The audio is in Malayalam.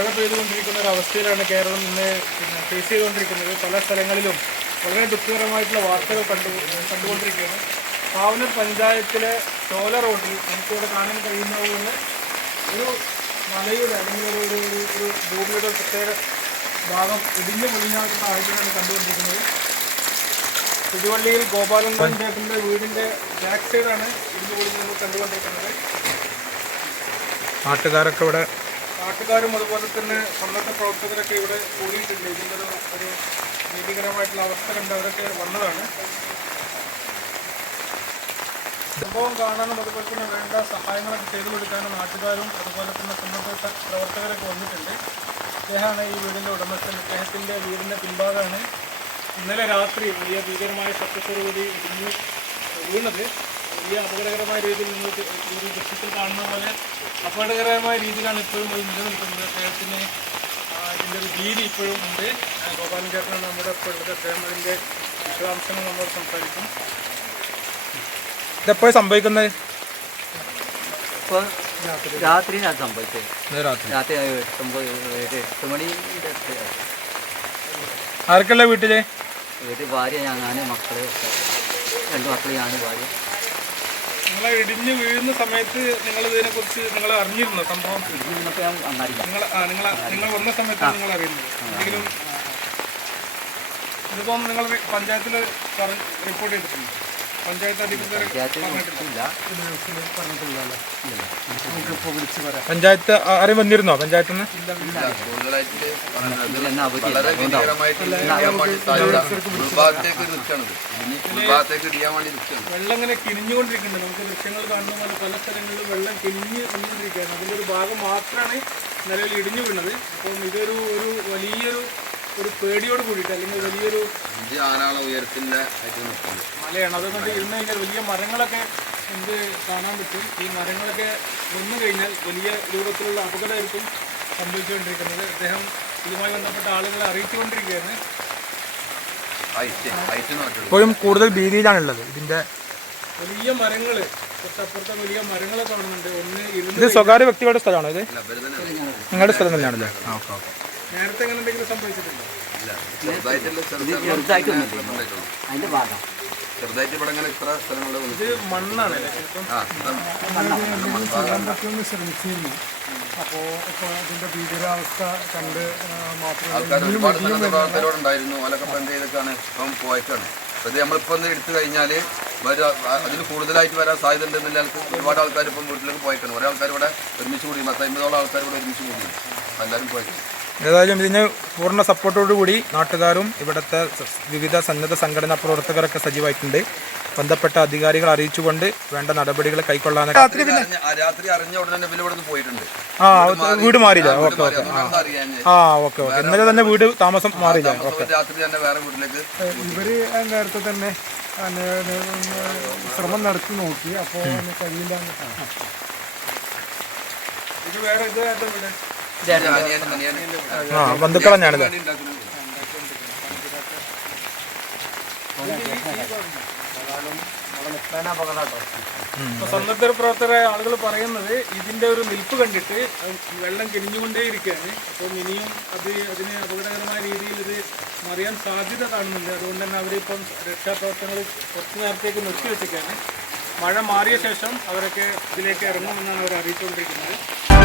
മഴ പെയ്തുകൊണ്ടിരിക്കുന്ന ഒരു അവസ്ഥയിലാണ് കേരളം ഇന്ന് പിന്നെ ഫേസ് ചെയ്തുകൊണ്ടിരിക്കുന്നത്. പല സ്ഥലങ്ങളിലും വളരെ ദുഃഖകരമായിട്ടുള്ള വാർത്തകൾ കണ്ടു കണ്ടുകൊണ്ടിരിക്കുകയാണ്. പാവനൂർ പഞ്ചായത്തിലെ ചോല റോഡിൽ നമുക്കിവിടെ കാണാൻ കഴിയുന്ന പോലെ ഒരു മലയുടെ അല്ലെങ്കിൽ ഒരു ഒരു ഒരു ഒരു ഭൂമിയുടെ പ്രത്യേക ഭാഗം ഇടിഞ്ഞു പൊളിഞ്ഞാക്കുന്ന ആഴ്ചയാണ് കണ്ടുകൊണ്ടിരിക്കുന്നത്. തിരുവള്ളിയിൽ ഗോപാലൻ ചേട്ടന്റെ വീടിന്റെ ബാക്ക് സൈഡാണ് ഇടിഞ്ഞു പൊളിഞ്ഞ് നമ്മൾ കണ്ടുകൊണ്ടിരിക്കുന്നത്. നാട്ടുകാരൊക്കെ ഇവിടെ നാട്ടുകാരും അതുപോലെ തന്നെ സന്നദ്ധ പ്രവർത്തകരൊക്കെ ഇവിടെ കൂടിയിട്ടുണ്ട്. ഇതിന്റെ ഒരു ഒരു ഭീതികരമായിട്ടുള്ള അവസ്ഥ കണ്ട് അവരൊക്കെ വന്നതാണ്. സംഭവം കാണാനും അതുപോലെ തന്നെ വേണ്ട സഹായങ്ങളൊക്കെ ചെയ്തു കൊടുക്കാനും നാട്ടുകാരും അതുപോലെ തന്നെ സന്നദ്ധ പ്രവർത്തകരൊക്കെ വന്നിട്ടുണ്ട്. അദ്ദേഹമാണ് ഈ വീടിന്റെ ഉടമസ്ഥൻ. അദ്ദേഹത്തിന്റെ വീടിന്റെ പിൻഭാഗമാണ് ഇന്നലെ രാത്രി വലിയ ഭീകരമായ ശബ്ദസ്വരൂപി ഇടിഞ്ഞ് വീണത്. വലിയ അപകടകരമായ രീതിയിൽ നിങ്ങൾക്ക് ഈ ഒരു ദൃശ്യത്തിൽ കാണുന്ന പോലെ അപകടകരമായ രീതിയിലാണ് ഇപ്പോഴും അത് നിലനിൽക്കുന്നത്. അദ്ദേഹത്തിന് ഇതിന്റെ ഒരു ഭീതി ഇപ്പോഴും ഉണ്ട്. ഗോപാലൻ ചേട്ടനാണ് നമ്മുടെ ഇപ്പോൾ ഉള്ളത്. അദ്ദേഹം അതിന്റെ വിശദാംശങ്ങൾ നമ്മൾ സംസാരിക്കും. ഇതെപ്പോഴും സംഭവിക്കുന്നത്? ഇപ്പോൾ രാത്രിയിലാണ് സംഭവിച്ചത്. രാത്രി. എട്ട് മണി ആർക്കല്ല വീട്ടിൽ? ഒരു ഭാര്യ ഞാൻ മക്കൾ രണ്ട് മക്കൾ ഞാൻ ഭാര്യ. നിങ്ങൾ ഇടിഞ്ഞ് വീഴുന്ന സമയത്ത് നിങ്ങൾ ഇതിനെക്കുറിച്ച് നിങ്ങൾ അറിഞ്ഞിരുന്നോ സംഭവം? നിങ്ങൾ നിങ്ങൾ നിങ്ങൾ വന്ന സമയത്ത് നിങ്ങൾ അറിയുന്നത്. എന്തെങ്കിലും ഇതിപ്പം നിങ്ങൾ പഞ്ചായത്തിൽ റിപ്പോർട്ട് ചെയ്തിട്ടുണ്ട്. പഞ്ചായത്ത് അധികൃതർ വന്നിരുന്നോ പഞ്ചായത്ത് ആരും വന്നിരുന്നോ പഞ്ചായത്തിൽ നിന്ന് വെള്ളം ഇങ്ങനെ കിനിഞ്ഞുകൊണ്ടിരിക്കുന്നുണ്ട്. നമുക്ക് ദൃശ്യങ്ങൾ കാണുന്ന പോലെ പല സ്ഥലങ്ങളിലും വെള്ളം കിനിഞ്ഞ് കിഞ്ഞുകൊണ്ടിരിക്കുകയാണ് അതിന്റെ ഒരു ഭാഗം മാത്രമാണ് നിലവിൽ ഇടിഞ്ഞു വീണത്. അപ്പം ഇതൊരു ഒരു വലിയൊരു ഒരു പേടിയോട് കൂടിയിട്ട് അല്ലെങ്കിൽ വലിയൊരു ആനാളെ ഉയരത്തിന്റെ ആയിട്ട് മലയാണ്. അതുകൊണ്ട് ഇരുന്ന് കഴിഞ്ഞാൽ വലിയ മരങ്ങളൊക്കെ എന്ത് കാണാൻ പറ്റും. ഈ മരങ്ങളൊക്കെ വന്നു കഴിഞ്ഞാൽ വലിയ രൂപത്തിലുള്ള അപകടമായിരിക്കും സംഭവിച്ചുകൊണ്ടിരിക്കുന്നത്. അദ്ദേഹം ഇതുമായി ബന്ധപ്പെട്ട ആളുകളെ അറിയിച്ചുകൊണ്ടിരിക്കുകയാണ്. ഇപ്പോഴും കൂടുതൽ ഭീതിയിലാണുള്ളത് ഇതിന്റെ വലിയ മരങ്ങൾ തൊട്ടപ്പുറത്തെ വലിയ മരങ്ങളെ കാണുന്നുണ്ട്. ഒന്ന് ഇരുന്ന് ഇത് സ്വകാര്യ വ്യക്തികളുടെ സ്ഥലമാണോ ഇത്? നിങ്ങളുടെ സ്ഥലം തന്നെയാണല്ലേ? Okay okay. നേരത്തെ അങ്ങനെ എന്തെങ്കിലും സംഭവിച്ചിട്ടുണ്ടോ. അതിന്റെ ഭാഗം. ചെറുതായിട്ട് ഇവിടെ ഇങ്ങനെ ഇത്ര സ്ഥലങ്ങളിൽ ഇത് മണ്ണാണ്. പറ്റുമെന്ന് ശ്രമിച്ചിരുന്നു. അപ്പോൾ ഇപ്പോൾ അതിന്റെ ഭീകരാവസ്ഥ കണ്ട് ഉണ്ടായിരുന്നു ഓലൊക്കെ എന്ത് ചെയ്തൊക്കെയാണ് ഇപ്പം പോയിക്കാണ്. ഇത് നമ്മളിപ്പോൾ ഒന്ന് എടുത്തു കഴിഞ്ഞാൽ വരാ അതിൽ കൂടുതലായിട്ട് വരാൻ സാധ്യത ഉണ്ടെന്നില്ല ഒരുപാട് ആൾക്കാർ ഇപ്പം വീട്ടിലേക്ക് പോയിക്കാണ്. കുറേ ആൾക്കാർ ഇവിടെ ഒരുമിച്ച് കൂടി പത്തമ്പതോളം ആൾക്കാർ ഇവിടെ ഒരുമിച്ച് കൂടി എല്ലാവരും പോയിക്കാണ്. ഏതായാലും ഇതിന് പൂർണ സപ്പോർട്ടോടുകൂടി നാട്ടുകാരും ഇവിടുത്തെ വിവിധ സന്നദ്ധ സംഘടനാ പ്രവർത്തകരൊക്കെ സജീവമായിട്ടുണ്ട് ബന്ധപ്പെട്ട അധികാരികൾ അറിയിച്ചുകൊണ്ട് വേണ്ട നടപടികൾ കൈക്കൊള്ളാനൊക്കെ രാത്രി അറിഞ്ഞ- ആ രാത്രി അറിഞ്ഞ ഉടനെ ഇവർ പോയിട്ടുണ്ട്. ആ വീട് മാറിയില്ല. Okay okay. ആ ഓക്കെ ഓക്കെ. ഇന്നലെ തന്നെ വീട് താമസം മാറിയില്ല. ഓക്കെ. രാത്രി തന്നെ വേറെ വീട്ടിലേക്ക് ഇവർ നേരത്തെ തന്നെ ശ്രമം നടത്തി നോക്കി. അപ്പോൾ കഴിയില്ല ഇത് വേറെ ഇത് വീട്? ആ ഉണ്ടാക്കുന്നത് ഇപ്പൊ സന്നദ്ധ പ്രവർത്തകരായ ആളുകൾ പറയുന്നത് ഇതിന്റെ ഒരു നിൽപ്പ് കണ്ടിട്ട് വെള്ളം കിനിഞ്ഞുകൊണ്ടേയിരിക്കുകയാണ് അപ്പം ഇനിയും അത് അതിന് അപകടകരമായ രീതിയിൽ ഇത് മറിയാൻ സാധ്യത കാണുന്നുണ്ട്. അതുകൊണ്ട് തന്നെ അവരിപ്പം രക്ഷാപ്രവർത്തനങ്ങൾ കുറച്ച് നേരത്തേക്ക് നിർത്തിവെച്ചിരിക്കുകയാണ് മഴ മാറിയ ശേഷം അവരൊക്കെ ഇതിലേക്ക് ഇറങ്ങുമെന്നാണ് അവർ അറിയിച്ചുകൊണ്ടിരിക്കുന്നത്